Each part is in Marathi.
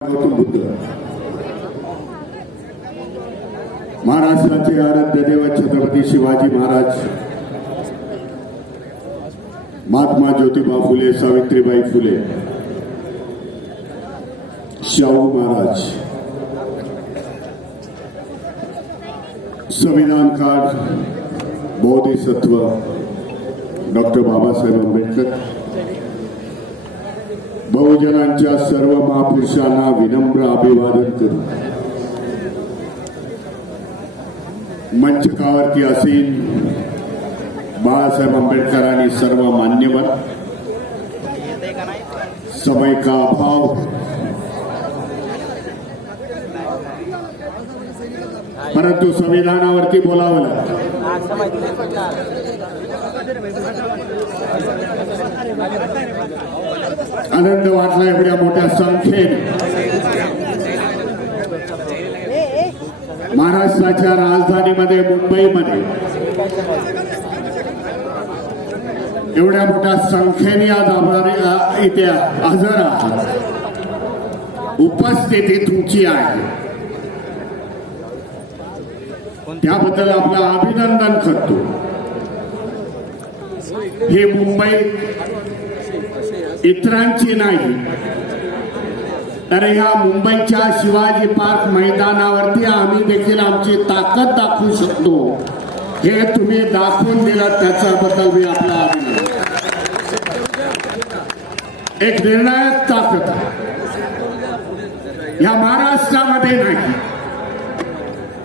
बुद्ध महाराष्ट्राचे आराध्य देव छत्रपती शिवाजी महाराज. महात्मा ज्योतिबा फुले सावित्रीबाई फुले. शाहू महाराज. संविधानकार बोधिसत्व डॉक्टर बाबासाहेब आंबेडकर. बहुजनांच्या सर्व महापुरुषांना विनम्र अभिवादन करू मंचकावरती असेल बाळासाहेब आंबेडकर आणि सर्व मान्यवर समय का अभाव. परंतु संविधानावरती बोलावं लागतं आनंद वाटला एवढ्या मोठ्या संख्येने महाराष्ट्राच्या राजधानीमध्ये मुंबईमध्ये. एवढ्या मोठ्या संख्येने आज आभारी इथे हजर आहात. उपस्थिती तुमची आहे. त्याबद्दल आपलं अभिनंदन करतो. हे मुंबई इतरांची नाही. तर ह्या मुंबईच्या शिवाजी पार्क मैदानावरती आम्ही देखील आमची ताकद दाखवू शकतो. हे तुम्ही दाखवून दिलं त्याच्याबद्दल मी आपला एक निर्णायक ताकद. या महाराष्ट्रामध्ये नाही.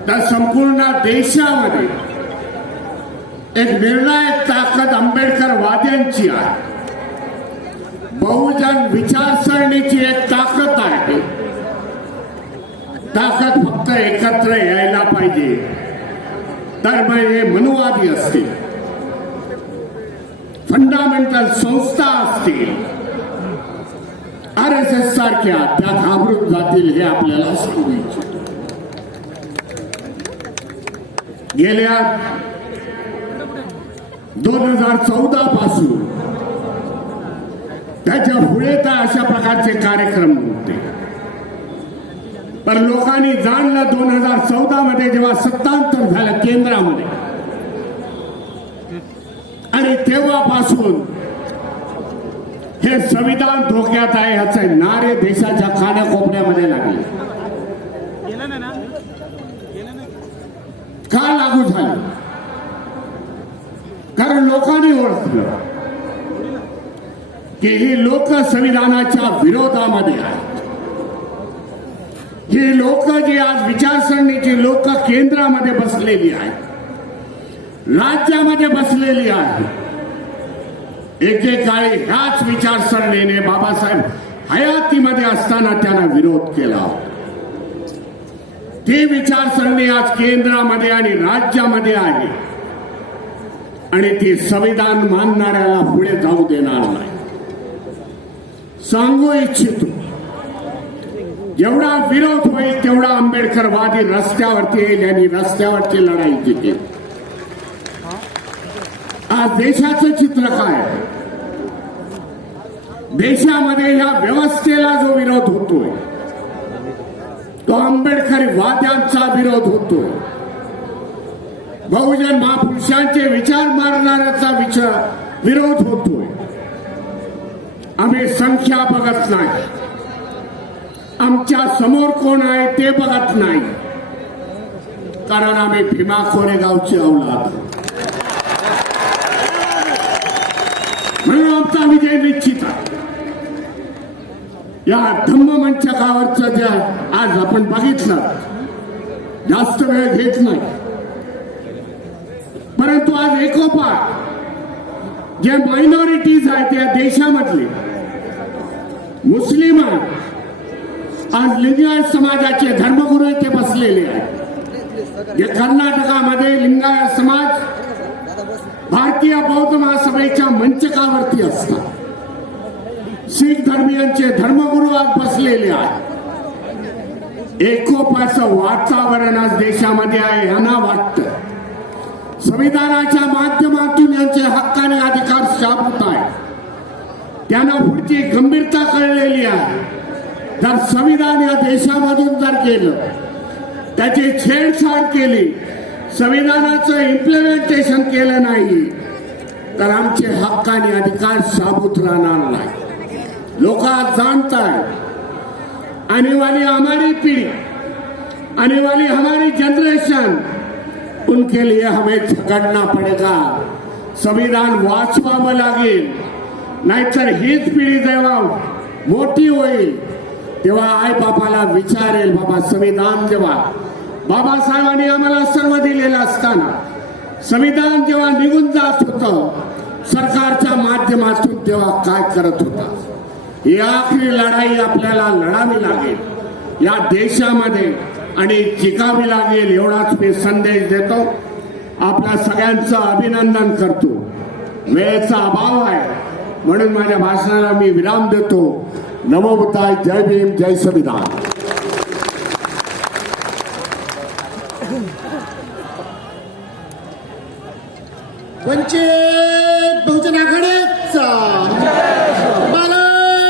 तर संपूर्ण देशामध्ये एक निर्णायक ताकद आंबेडकर वाद्यांची आहे. बहुजन विचारसरणीची एक ताकद आहे. ताकद फक्त एकत्र यायला पाहिजे. तर मग हे मनुवादी असतील. फंडामेंटल संस्था असतील. आर एस एस सारख्या त्या घाबरून जातील हे आपल्याला सांगू इच्छितो. गेल्या दोन हजार चौदा पासून त्याच्या पुढे तर अशा प्रकारचे कार्यक्रम नव्हते पण लोकांनी जाणलं दोन हजार चौदा मध्ये जेव्हा सत्तांतर झालं केंद्रामध्ये. आणि तेव्हापासून हे संविधान धोक्यात आहे याचे नारे देशाच्या कानाकोपऱ्यामध्ये लागले. का लागू झाले? कारण लोकांनी ओळखलं. की ही लोक संविधानाच्या विरोधामध्ये आहेत. ही लोक जी आज विचारसरणीची लोक केंद्रामध्ये बसलेली आहेत राज्यामध्ये बसलेली आहेत एकेकाळी ह्याच विचारसरणीने बाबासाहेब हयातीमध्ये असताना त्यांना विरोध केला. ती विचारसरणी आज केंद्रामध्ये आणि राज्यामध्ये आहे. आणि ती संविधान मानणाऱ्याला पुढे जाऊ देणार नाही. सांगू इच्छितो. जेवढा विरोध होईल तेवढा आंबेडकरवादी रस्त्यावरती येईल आणि रस्त्यावरची लढाई जिंकेल. आज देशाचं चित्र काय आहे? देशामध्ये या व्यवस्थेला जो विरोध होतोय तो आंबेडकर वाद्यांचा विरोध होतोय. बहुजन महापुरुषांचे विचार मारणाऱ्याचा विचार विरोध होतोय. आम्ही संख्या बघत नाही. आमच्यासमोर कोण आहे ते बघत नाही. कारण आम्ही भीमा कोरेगावची औलाद. म्हणून आमचा विजय निश्चित आहे. या धम्ममंचकावरचं जे आज आपण बघितलं जास्त वेळ घेत नाही. परंतु आज एकोपा जे मायनॉरिटीज आहेत या देशामधले मुस्लिम आहेत. आज लिंगायत समाजाचे धर्मगुरू इथे बसलेले आहेत. जे कर्नाटकामध्ये लिंगायत समाज भारतीय बौद्ध महासभेच्या मंचकावरती असतात. शीख धर्मियांचे धर्मगुरू आज बसलेले आहेत. एकोपाचं वातावरण आज देशामध्ये आहे यांना वाटतं. संविधानाच्या माध्यमातून यांचे हक्काने अधिकार शाबूत आहे त्यांना पुढची गंभीरता कळलेली आहे. जर संविधान या देशामधून जर केलं त्याची छेडछाड केली संविधानाचं इम्प्लिमेंटेशन केलं नाही तर आमचे हक्क आणि अधिकार साबूत राहणार नाही. लोक आज आणि वाली हमारी पिढी आने वाली हमारी जनरेशन उनके लिए हमें झगड़ना पड़ेगा. संविधान वाचवावं लागेल. नाहीतर हीच पिढी जेव्हा मोठी होईल तेव्हा आई बापाला विचारेल बाबा संविधान जेव्हा बाबासाहेबांनी आम्हाला सर्व दिलेलं असताना संविधान जेव्हा निघून जात होतं सरकारच्या माध्यमातून तेव्हा काय करत होता? ही आखरी लढाई आपल्याला लढावी लागेल या देशामध्ये आणि जिकावी लागेल एवढाच मी संदेश देतो. आपल्या सगळ्यांचं अभिनंदन करतो. वेळेचा अभाव आहे. म्हणून माझ्या भाषणाला मी विराम देतो. नमो जय भीम जय संविधान. वंचित!